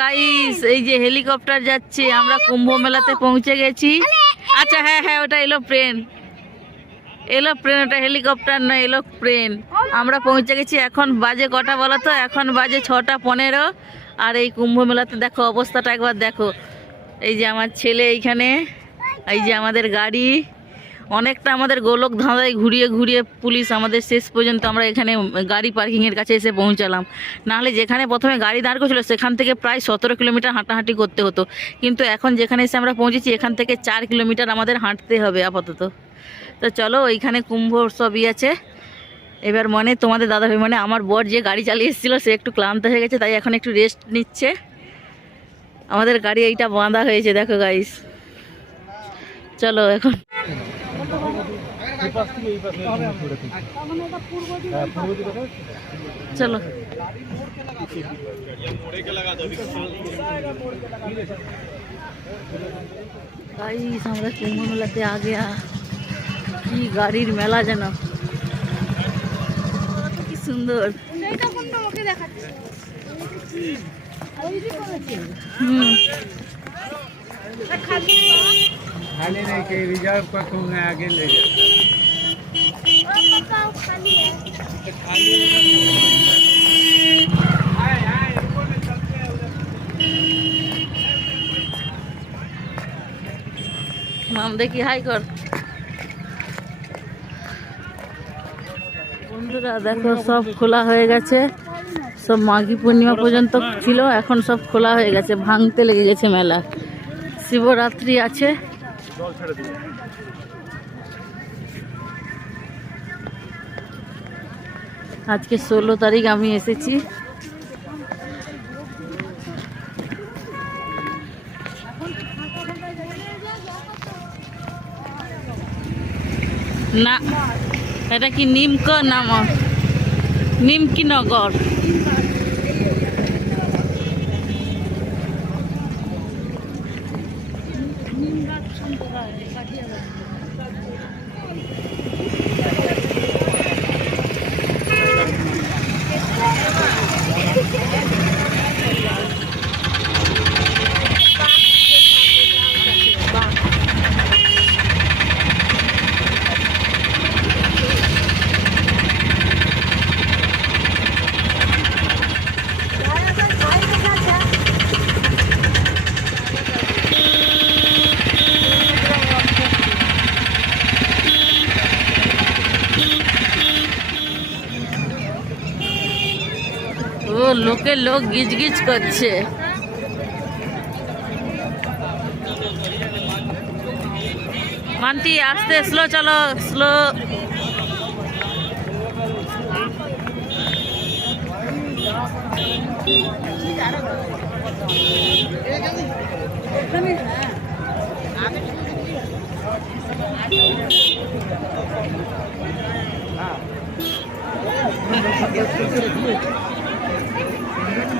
Guys এই যে helicopter যাচ্ছে, আমরা কুম্ভ মেলাতে পৌঁছে গেছি। আচ্ছা হ্যাঁ হ্যাঁ ওটা এলো প্লেন এলো প্লেন ওটা হেলিকপ্টার নয়, এলো প্লেন আমরা পৌঁছে গেছি, এখন বাজে কটা বলো তো? এখন বাজে ছটা পনেরো। আর এই কুম্ভ মেলাতে দেখো, অবস্থাটা একবার দেখো। এই যে আমার ছেলে এইখানে, এই যে আমাদের গাড়ি। অনেকটা আমাদের গোলক ধাঁধায় ঘুরিয়ে ঘুরিয়ে পুলিশ আমাদের শেষ পর্যন্ত আমরা এখানে গাড়ি পার্কিংয়ের কাছে এসে পৌঁছালাম। নাহলে যেখানে প্রথমে গাড়ি দাঁড় করেছিল সেখান থেকে প্রায় সতেরো কিলোমিটার হাঁটাহাঁটি করতে হতো। কিন্তু এখন যেখানে এসে আমরা পৌঁছেছি, এখান থেকে চার কিলোমিটার আমাদের হাঁটতে হবে আপাতত। তো চলো, ওইখানে কুম্ভ সবই আছে। এবার মনে, তোমাদের দাদা ভাই মানে আমার বর যে গাড়ি চালিয়ে এসেছিল, সে একটু ক্লান্ত হয়ে গেছে, তাই এখন একটু রেস্ট নিচ্ছে। আমাদের গাড়ি এইটা বাঁধা হয়েছে, দেখো গাইস চলো এখন। চলো। গাইস আমরা কুম্ভ মেলাতে আগে কি গাড়ির মেলা যেন। কি সুন্দর। হুম। खाली नहीं कहीं रिजर्व पर तुम आगे ले जाओ মাম দেখি হাই কর বন্ধুরা দেখো সব খোলা হয়ে গেছে সব মাঘী পূর্ণিমা পর্যন্ত ছিল এখন সব খোলা হয়ে গেছে ভাঙতে লেগে গেছে মেলা শিবরাত্রি আছে আজকে ষোলো তারিখ আমি এসেছি। না এটা কি নিমক নাম নিমকি নগর? ও লোকে লোক গিজ গিজ করছে। মান্টি আস্তে স্লো চলো স্লো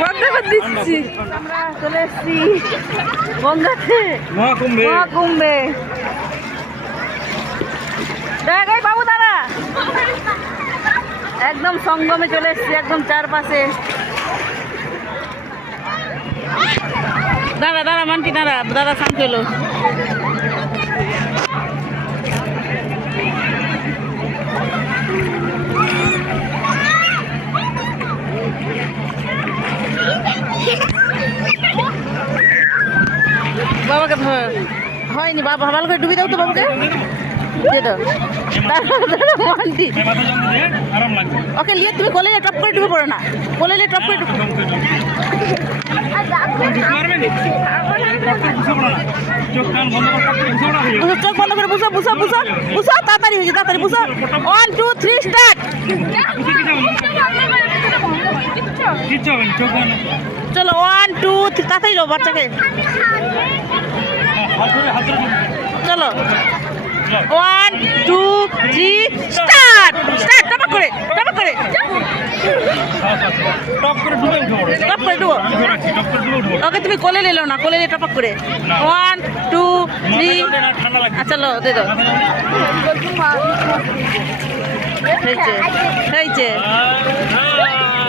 বন্ধ করে দিচ্ছি। আমরা চলে এসেছি গঙ্গাতে মহাকুম্ভে। মহাকুম্ভে। দেখ এই বাবু দাঁড়া একদম সঙ্গমে চলে এসেছি একদম চারপাশে। দাঁড়া দাঁড়া মানটি দাঁড়া দাদা শান্ত ধর হয়নি, বাবা, ভালো করে ডুবি দাও তো বাবাকে। ওকে নিয়ে তুমি কোলে নিয়ে টপ করে ডুবে পড়ো না। কোলে নিয়ে টপ করে চোখ বন্ধ করে বুঝো বুঝো বুঝো বুঝো তাড়াতাড়ি হয়েছে তাড়াতাড়ি বুঝো ওয়ান টু থ্রি স্টার্ট চলো ওয়ান টু তাড়াতাড়ি লো বাচ্চাকে। চলো। ওয়ান টু থ্রি স্টার্ট করে করে। টপ করে তুমি কোলে নিলো না, কোলে টপাক করে। ওয়ান টু থ্রি আচ্ছা লো হয়েছে আহ,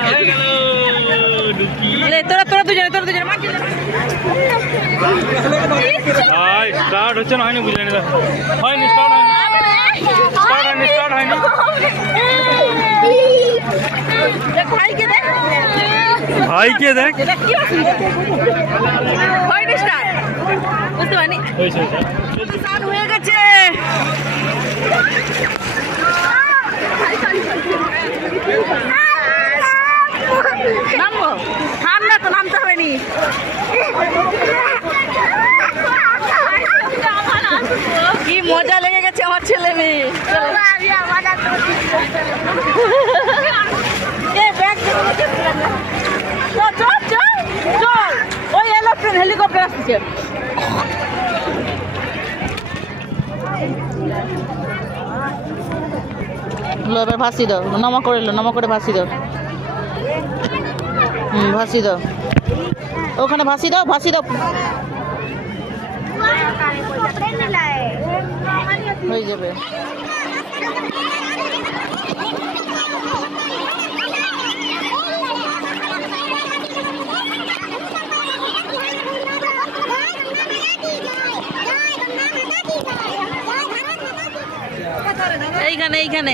হয়ে গেল। ঢুকি। লে তোরা তোরা দুজনে তোরা দুজনে। হাই, start হচ্ছে না? হয়নি বুঝলেন হয়নি স্টার্ট হয়নি। স্টার্ট হয়নি স্টার্ট হয়নি। ভাইকে দেখ। হয়নি স্টার্ট বুঝতে পারিনি। স্টার্ট হয়ে গেছে। নামবো? ঠান্ডা তো নামতে হবে নি। কি মজা লেগে গেছে আমার ছেলে মেয়ে। ওই হেলিকপ্টার ভাসি দাও। নমা করে নমা করে ভাসি দাও। ভাসি দাও। ওখানে ভাসি দাও ভাসি দাও। হয়ে যাবে। এইখানে। এইখানে।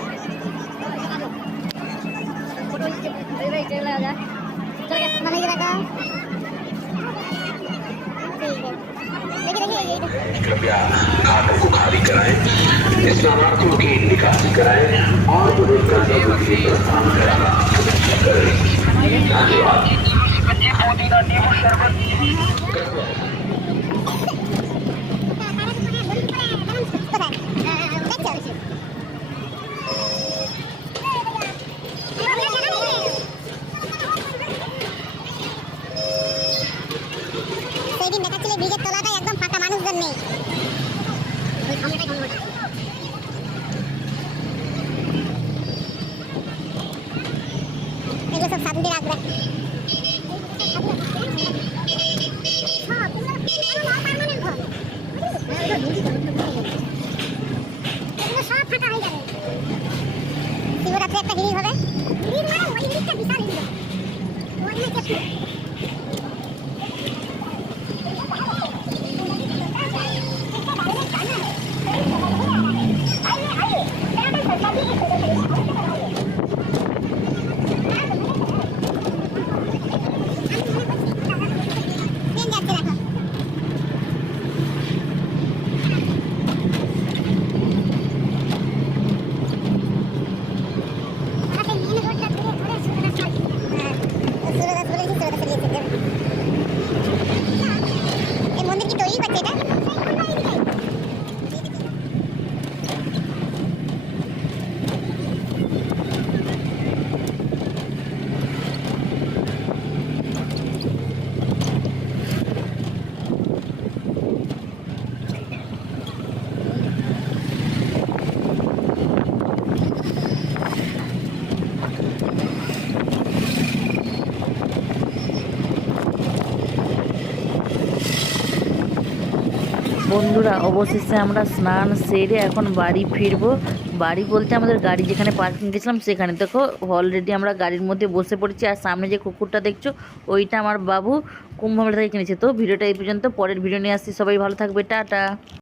कराएँ इस शरणार्थियों की निकासी कराएँ और उन्हें कर्जा के लिए प्रस्थान कराना धन्यवाद। Bridget Thomas. সব ফাঁকা হয়ে যাবে শিবরাত্রে একটা হিড়ির হবে। হিড়ির মানে ওই হিড়িরটা বিশাল হিড়ির ওই নাকি ট্রেন যাচ্ছে দেখো আচ্ছা মেন রোডটা ধরে ধরে সুরদাস হ্যাঁ সুরদাস বলেছি সুরদাস চলে যেতে এই মন্দির কি তৈরি করছে এটা বন্ধুরা, অবশেষে আমরা স্নান সেরে এখন বাড়ি ফিরবো। বাড়ি বলতে আমাদের গাড়ি যেখানে পার্কিং গেছিলাম সেখানে। দেখো অলরেডি আমরা গাড়ির মধ্যে বসে পড়েছি আর সামনে যে কুকুরটা দেখছ, ওইটা আমার বাবু কুম্ভ মেলা থেকে কিনেছে। তো ভিডিওটা এই পর্যন্ত, পরের ভিডিও নিয়ে আসছি। সবাই ভালো থাকবে, টাটা।